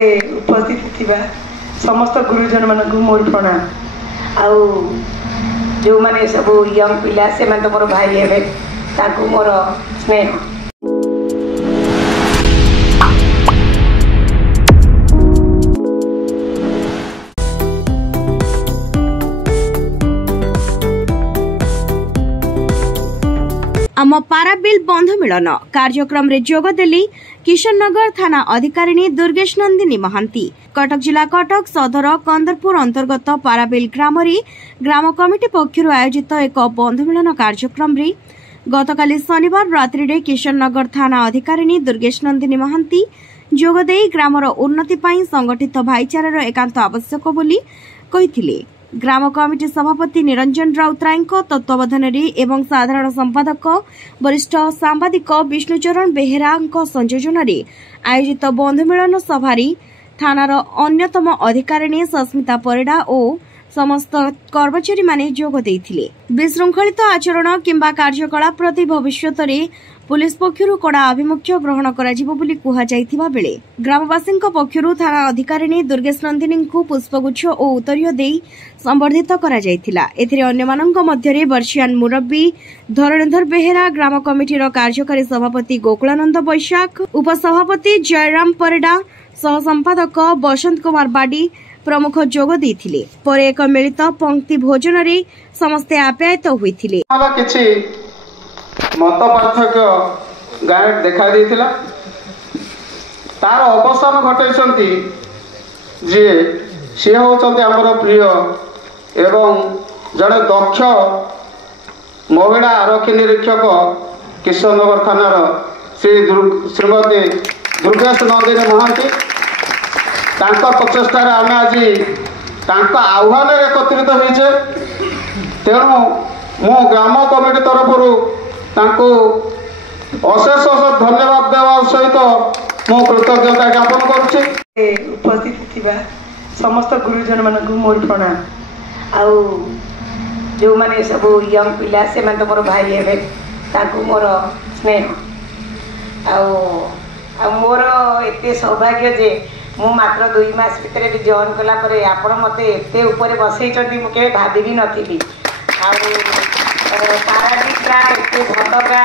उपस्थित थिबा समस्त गुरुजन मानक मोर प्रणाम। आउ जो माने सब यंग पिला से माने मोर भाई हेबे ताकू मोर स्नेह। आम पाराबिल बंधु मिलन कार्यक्रम रे जोगदेली किशननगर थाना अधिकारिणी दुर्गेश नंदिनी महांती। कटक जिला कटक सदर कंदरपुर अंतर्गत पाराबिल ग्राम ग्राम कमिटी पक्षर आयोजित एक बंधु मिलन कार्यक्रम रे गतकाली शनिवार रात्रि रे किशननगर थाना अधिकारिणी दुर्गेश नंदिनी महांती जोगदे ग्रामर उन्नति पई संगठित भाईचारार एकांत आवश्यक बोली कहिथिले। ग्राम कमिटी सभापति निरंजन राउतराय तत्वावधान एवं साधारण संपादक वरिष्ठ सांबादिक विष्णुचरण बेहेरा संयोजन आयोजित बंधु मिलन सभारी थानार अन्यतम अधिकारिणी सस्मिता परिडा और समस्त कर्मचारी माने जोग देइथिले। विशृंखलित आचरण किंबा कार्यकलाप प्रति भविष्यत पुलिस पक्षरु कड़ा आभिमुख्य ग्रहण कराजिबो बोली कुहा जाइथिबा बेले ग्रामवासी पक्षरु थाना अधिकारिणी दुर्गेश नंदिनी पुष्पगुच्छ और उत्तरीय देई संबर्धित करा जाइथिला। एथिरे अन्यमानंक मध्यरे वर्षियान मुरब्बी धरणीधर बेहेरा, ग्राम कमिटीर कार्यकारी सभापति गोकुलानंद बैशाख, उपसभापति जयराम परिडा, सह संपादक बसंत कुमार बाडी प्रमुख जोग देइथिले। परे एक मिलित पंक्ति भोजन रे समस्ते आप्यायित होइथिले। मत पार्थक्य गाँव देखा देइथिला, तार अवसान घटाई जी सी होती आमर प्रिय एवं जड़े दक्ष महिला आरक्षी निरीक्षक किशननगर थानार श्रीमती दुर्गेश नंदिनी महांती प्रचेषार आम आज आह्वान एकत्रित होइछे। तेणु मु ग्राम कमिटी तरफ अशेष धन्यवाद देवा सहित मु कृतज्ञता ज्ञापन करुछि। उपस्थित थिबा समस्त गुरुजन मानक मोर प्रणाम। आउ जो माने सब यंग पिला से माने मोर भाई हेबे ताकू मोर स्नेह। आउ मोर एते सौभाग्य जे मु मात्र 2 मास भितर भी जॉइन कला परे आपण मते एते ऊपर बसैचंती मु केबे भाबी भी नथिबी। आउ पारादीपरा एते भटका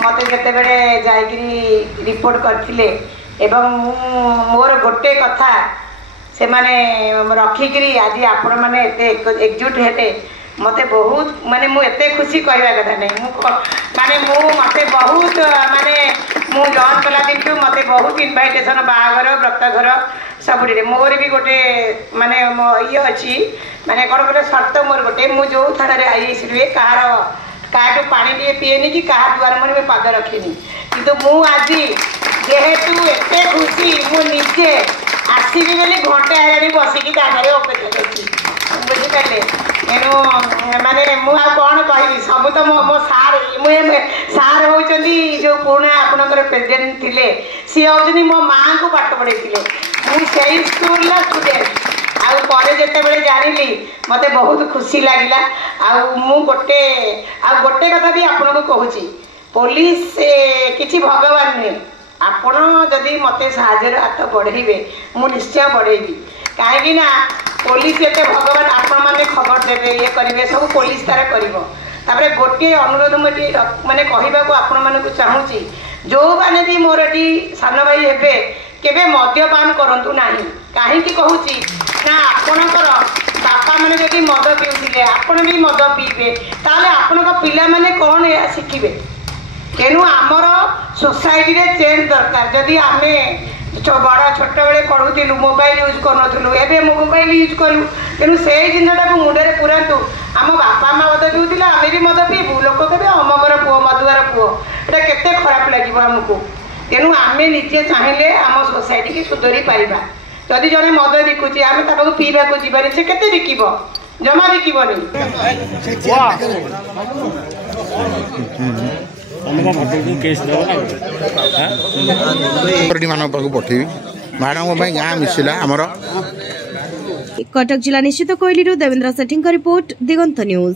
मते जते बेले जाइकरी रिपोर्ट करथिले एवं मोर गोटे कथा से माने रखिकरी आज आपण माने एते एकजुट हेते मते बहुत माने मु एते खुशी कहवा कथा नहीं। माने मते बहुत माने मु जॉइन कला दिन मते बहुत इनविटेशन बाहागर व्रतघर सबुड़ी मोर भी गोटे माने ये अच्छी माने कौन गोटे शर्त मोर गोटे मु जो थाना आईएस रुए काटू पानी टे पीएनि कि क्या दुआर मुझे पाद रखिनी कि मु आज जेहेतु एते खुशी मु निजे आसबि बोली घंटे है बसिकी तारे अपेक्षा करती बुझिपारे। तेणु माने मु कौन कह सब तो मो सार मुझे सार होती जो पुणा आपणकर प्रेसिडेंट थे सी होती मो माँ को पाठ पढ़े मुझे स्कूल स्टूडेंट आउ जिते जानी मत बहुत खुशी लगिला। आउ गोटे कथा भी आपन को कहूँ पुलिस किसी भगवान नुहे आपण जदि मत साहय हाथ बढ़े मु निश्चय बढ़ेबी कहीं पुलिस ये भगवान आपण मैंने खबर देवे ये करेंगे सब पुलिस तार कर गोटे अनुरोध मुझे माने कहवाक आपण मानक चाहूँगी जो मैंने भी मोर ये सान भाई हे केवे मद्यपान करूँ ना कहीं कहूँ ना आपणकर बापा मैंने जब मद पीउले आपण भी मद पीबे ताले आपण पिला माने कौन या शिखिबे। तेणु आमर सोसाइटी रे चेंज दरकार। जदि आमे बड़ा छोट बेले पढ़ुलु मोबाइल यूज करूँ एवं मोबाइल यूज कलु तेणु से जिनटा मुंडे पुरातु आम बापा माँ मद पीला आम भी मद पीबू लोक कहे अमगर पुओ मधुआर पुओ एटा केते खराब लगे आमको। तेणु आम निजे चाहिए आम सोसाइटी की सुधरी पारिबा। जदि जड़े मद बिकुची आम ताको पीवा को जीवानी से केते बिकिबो जमा बिकिबोनी। कटक जिला निश्चित कोइली देवेंद्र सेठी रिपोर्ट दिगंत न्यूज।